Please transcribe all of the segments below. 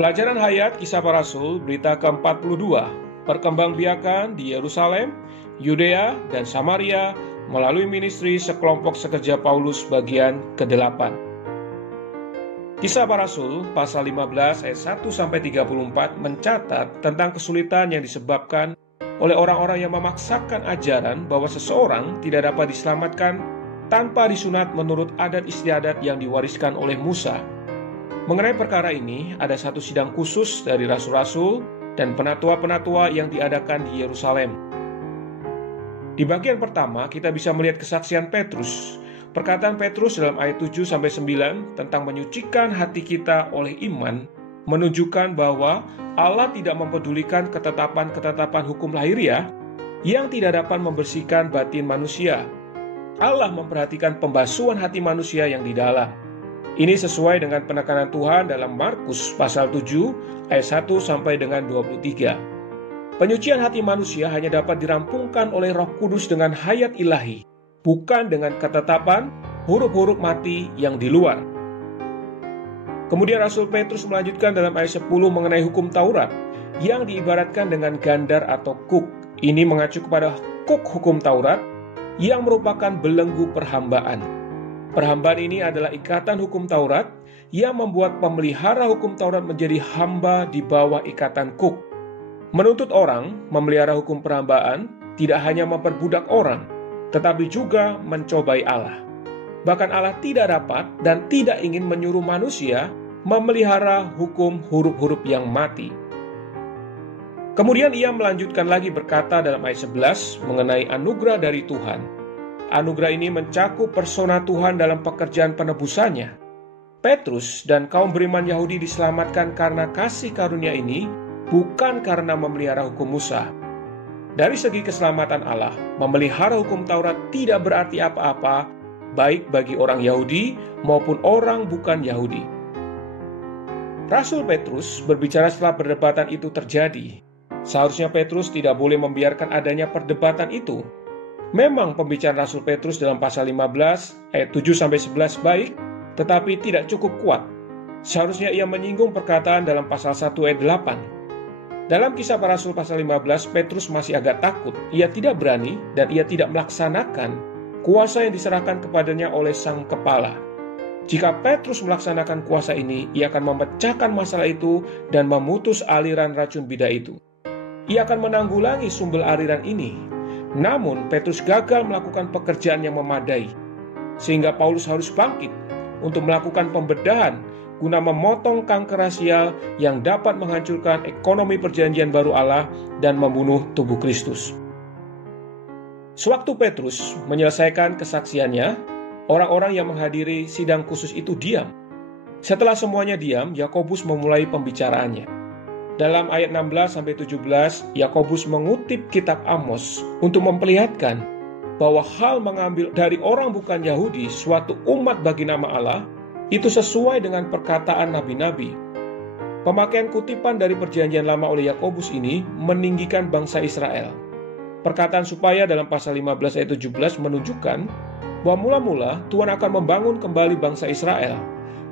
Pelajaran Hayat Kisah Para Rasul, berita ke-42, perkembangbiakan di Yerusalem, Yudea, dan Samaria melalui ministri sekelompok sekerja Paulus bagian ke-8. Kisah Para Rasul pasal 15 ayat 1-34 mencatat tentang kesulitan yang disebabkan oleh orang-orang yang memaksakan ajaran bahwa seseorang tidak dapat diselamatkan tanpa disunat menurut adat istiadat yang diwariskan oleh Musa. Mengenai perkara ini, ada satu sidang khusus dari rasul-rasul dan penatua-penatua yang diadakan di Yerusalem. Di bagian pertama, kita bisa melihat kesaksian Petrus. Perkataan Petrus dalam ayat 7-9 tentang menyucikan hati kita oleh iman menunjukkan bahwa Allah tidak mempedulikan ketetapan-ketetapan hukum lahiriah yang tidak dapat membersihkan batin manusia. Allah memperhatikan pembasuhan hati manusia yang di dalam. Ini sesuai dengan penekanan Tuhan dalam Markus pasal 7 ayat 1 sampai dengan 23. Penyucian hati manusia hanya dapat dirampungkan oleh Roh Kudus dengan hayat ilahi, bukan dengan ketetapan huruf-huruf mati yang di luar. Kemudian Rasul Petrus melanjutkan dalam ayat 10 mengenai hukum Taurat yang diibaratkan dengan gandar atau kuk. Ini mengacu kepada kuk hukum Taurat yang merupakan belenggu perhambaan. Perhambaan ini adalah ikatan hukum Taurat yang membuat pemelihara hukum Taurat menjadi hamba di bawah ikatan kuk. Menuntut orang memelihara hukum perhambaan tidak hanya memperbudak orang, tetapi juga mencobai Allah. Bahkan Allah tidak dapat dan tidak ingin menyuruh manusia memelihara hukum huruf-huruf yang mati. Kemudian ia melanjutkan lagi berkata dalam ayat 11 mengenai anugerah dari Tuhan. Anugerah ini mencakup persona Tuhan dalam pekerjaan penebusannya. Petrus dan kaum beriman Yahudi diselamatkan karena kasih karunia ini, bukan karena memelihara hukum Musa. Dari segi keselamatan Allah, memelihara hukum Taurat tidak berarti apa-apa, baik bagi orang Yahudi maupun orang bukan Yahudi. Rasul Petrus berbicara setelah perdebatan itu terjadi. Seharusnya Petrus tidak boleh membiarkan adanya perdebatan itu. Memang pembicaraan Rasul Petrus dalam pasal 15 ayat 7-11 baik, tetapi tidak cukup kuat. Seharusnya ia menyinggung perkataan dalam pasal 1 ayat 8. Dalam Kisah Para Rasul pasal 15, Petrus masih agak takut. Ia tidak berani dan ia tidak melaksanakan kuasa yang diserahkan kepadanya oleh sang kepala. Jika Petrus melaksanakan kuasa ini, ia akan memecahkan masalah itu dan memutus aliran racun bidah itu. Ia akan menanggulangi sumber aliran ini. Namun, Petrus gagal melakukan pekerjaan yang memadai, sehingga Paulus harus bangkit untuk melakukan pembedahan guna memotong kanker rasial yang dapat menghancurkan ekonomi perjanjian baru Allah dan membunuh tubuh Kristus. Sewaktu Petrus menyelesaikan kesaksiannya, orang-orang yang menghadiri sidang khusus itu diam. Setelah semuanya diam, Yakobus memulai pembicaraannya. Dalam ayat 16-17, Yakobus mengutip kitab Amos untuk memperlihatkan bahwa hal mengambil dari orang bukan Yahudi suatu umat bagi nama Allah itu sesuai dengan perkataan nabi-nabi. Pemakaian kutipan dari perjanjian lama oleh Yakobus ini meninggikan bangsa Israel. Perkataan supaya dalam pasal 15 ayat 17 menunjukkan bahwa mula-mula Tuhan akan membangun kembali bangsa Israel,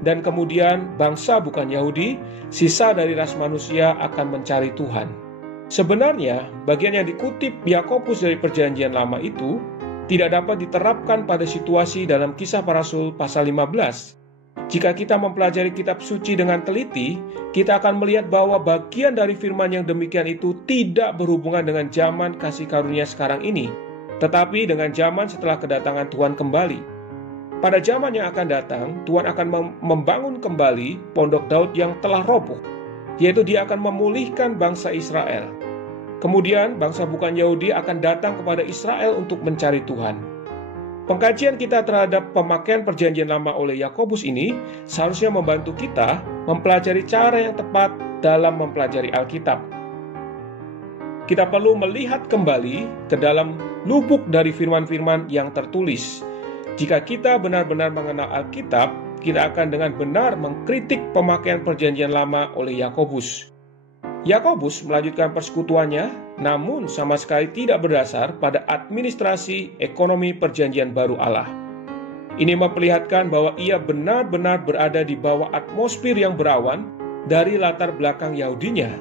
dan kemudian bangsa bukan Yahudi, sisa dari ras manusia akan mencari Tuhan. Sebenarnya, bagian yang dikutip Yakobus dari perjanjian lama itu tidak dapat diterapkan pada situasi dalam Kisah Para Rasul pasal 15. Jika kita mempelajari kitab suci dengan teliti, kita akan melihat bahwa bagian dari firman yang demikian itu tidak berhubungan dengan zaman kasih karunia sekarang ini, tetapi dengan zaman setelah kedatangan Tuhan kembali. Pada zaman yang akan datang, Tuhan akan membangun kembali pondok Daud yang telah roboh, yaitu Dia akan memulihkan bangsa Israel. Kemudian bangsa bukan Yahudi akan datang kepada Israel untuk mencari Tuhan. Pengkajian kita terhadap pemakaian perjanjian lama oleh Yakobus ini seharusnya membantu kita mempelajari cara yang tepat dalam mempelajari Alkitab. Kita perlu melihat kembali ke dalam lubuk dari firman-firman yang tertulis. Jika kita benar-benar mengenal Alkitab, kita akan dengan benar mengkritik pemakaian perjanjian lama oleh Yakobus. Yakobus melanjutkan persekutuannya, namun sama sekali tidak berdasar pada administrasi ekonomi perjanjian baru Allah. Ini memperlihatkan bahwa ia benar-benar berada di bawah atmosfer yang berawan dari latar belakang Yahudinya,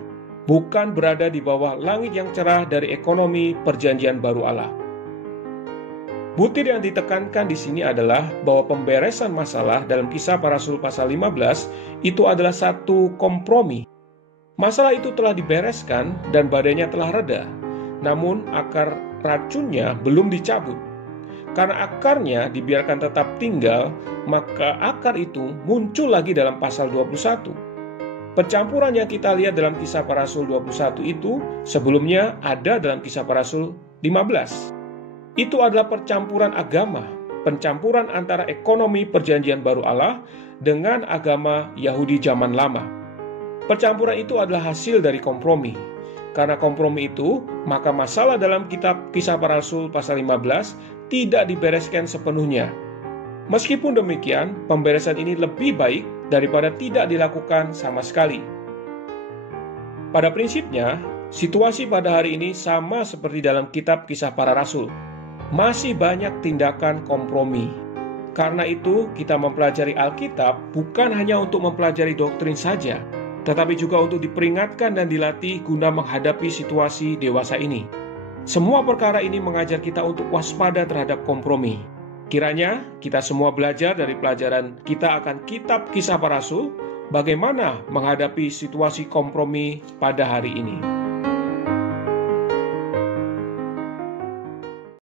bukan berada di bawah langit yang cerah dari ekonomi perjanjian baru Allah. Butir yang ditekankan di sini adalah bahwa pemberesan masalah dalam Kisah Para Rasul pasal 15 itu adalah satu kompromi. Masalah itu telah dibereskan dan badainya telah reda, namun akar racunnya belum dicabut. Karena akarnya dibiarkan tetap tinggal, maka akar itu muncul lagi dalam pasal 21. Percampuran yang kita lihat dalam Kisah Para Rasul 21 itu sebelumnya ada dalam Kisah Para Rasul 15. Itu adalah percampuran agama, pencampuran antara ekonomi perjanjian baru Allah dengan agama Yahudi zaman lama. Percampuran itu adalah hasil dari kompromi. Karena kompromi itu, maka masalah dalam kitab Kisah Para Rasul pasal 15 tidak dibereskan sepenuhnya. Meskipun demikian, pemberesan ini lebih baik daripada tidak dilakukan sama sekali. Pada prinsipnya, situasi pada hari ini sama seperti dalam kitab Kisah Para Rasul. Masih banyak tindakan kompromi. Karena itu, kita mempelajari Alkitab bukan hanya untuk mempelajari doktrin saja, tetapi juga untuk diperingatkan dan dilatih guna menghadapi situasi dewasa ini. Semua perkara ini mengajar kita untuk waspada terhadap kompromi. Kiranya kita semua belajar dari pelajaran kita akan kitab Kisah Para Rasul, bagaimana menghadapi situasi kompromi pada hari ini.